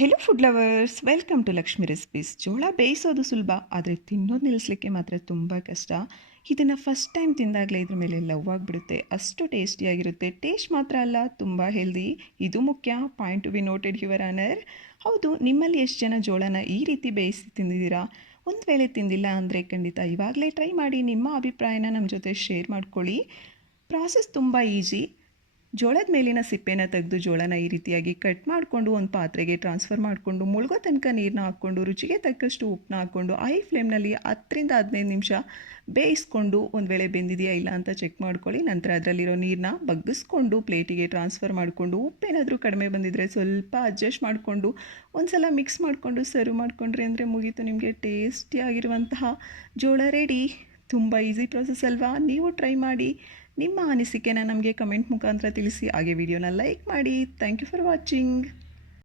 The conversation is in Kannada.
Hello food lovers, welcome to Lakshmi recipes. ಜೋಳ ಬೇಯಿಸೋದು ಸುಲಭ, ಆದರೆ ತಿನ್ನೋದು ನಿಲ್ಲಿಸಲಿಕ್ಕೆ ಮಾತ್ರ ತುಂಬ ಕಷ್ಟ. ಇದನ್ನು ಫಸ್ಟ್ ಟೈಮ್ ತಿಂದಾಗಲೇ ಇದ್ರ ಮೇಲೆ ಲವ್ ಆಗಿಬಿಡುತ್ತೆ. ಅಷ್ಟು ಟೇಸ್ಟಿಯಾಗಿರುತ್ತೆ. ಟೇಸ್ಟ್ ಮಾತ್ರ ಅಲ್ಲ, ತುಂಬ ಹೆಲ್ದಿ. ಇದು ಮುಖ್ಯ. Point to be noted your honour. ಹೌದು, ನಿಮ್ಮಲ್ಲಿ ಎಷ್ಟು ಜನ ಜೋಳನ ಈ ರೀತಿ ಬೇಯಿಸಿ ತಿಂದಿದ್ದೀರಾ? ಒಂದು ವೇಳೆ ತಿಂದಿಲ್ಲ ಅಂದರೆ ಖಂಡಿತ ಇವಾಗಲೇ ಟ್ರೈ ಮಾಡಿ. ನಿಮ್ಮ ಅಭಿಪ್ರಾಯನ ನಮ್ಮ ಜೊತೆ ಶೇರ್ ಮಾಡ್ಕೊಳ್ಳಿ. ಪ್ರಾಸೆಸ್ ತುಂಬ ಈಸಿ. ಜೋಳದ ಮೇಲಿನ ಸಿಪ್ಪೆನ ತೆಗೆದು ಜೋಳನ ಈ ರೀತಿಯಾಗಿ ಕಟ್ ಮಾಡಿಕೊಂಡು ಒಂದು ಪಾತ್ರೆಗೆ ಟ್ರಾನ್ಸ್ಫರ್ ಮಾಡಿಕೊಂಡು ಮುಳುಗೋ ತನಕ ನೀರನ್ನ ಹಾಕ್ಕೊಂಡು ರುಚಿಗೆ ತಕ್ಕಷ್ಟು ಉಪ್ಪನ್ನ ಹಾಕ್ಕೊಂಡು ಐ ಫ್ಲೇಮ್ನಲ್ಲಿ 10-15 ನಿಮಿಷ ಬೇಯಿಸ್ಕೊಂಡು ಒಂದು ವೇಳೆ ಬೆಂದಿದೆಯಾ ಇಲ್ಲ ಅಂತ ಚೆಕ್ ಮಾಡ್ಕೊಳ್ಳಿ. ನಂತರ ಅದರಲ್ಲಿರೋ ನೀರನ್ನ ಬಗ್ಗಿಸ್ಕೊಂಡು ಪ್ಲೇಟಿಗೆ ಟ್ರಾನ್ಸ್ಫರ್ ಮಾಡಿಕೊಂಡು ಉಪ್ಪೇನಾದರೂ ಕಡಿಮೆ ಬಂದಿದ್ದರೆ ಸ್ವಲ್ಪ ಅಡ್ಜಸ್ಟ್ ಮಾಡಿಕೊಂಡು ಒಂದು ಸಲ ಮಿಕ್ಸ್ ಮಾಡಿಕೊಂಡು ಸರ್ವ್ ಮಾಡಿಕೊಂಡ್ರಿ ಅಂದರೆ ಮುಗೀತು, ನಿಮಗೆ ಟೇಸ್ಟಿಯಾಗಿರುವಂತಹ ಜೋಳ ರೆಡಿ. ತುಂಬ ಈಸಿ ಪ್ರಾಸೆಸ್ ಅಲ್ವಾ? ನೀವು ಟ್ರೈ ಮಾಡಿ. ನಿಮ್ಮ ಅನಿಸಿಕೆನ ನಮಗೆ ಕಮೆಂಟ್ ಮುಖಾಂತರ ತಿಳಿಸಿ. ಹಾಗೆ ವಿಡಿಯೋನ ಲೈಕ್ ಮಾಡಿ. Thank you for watching.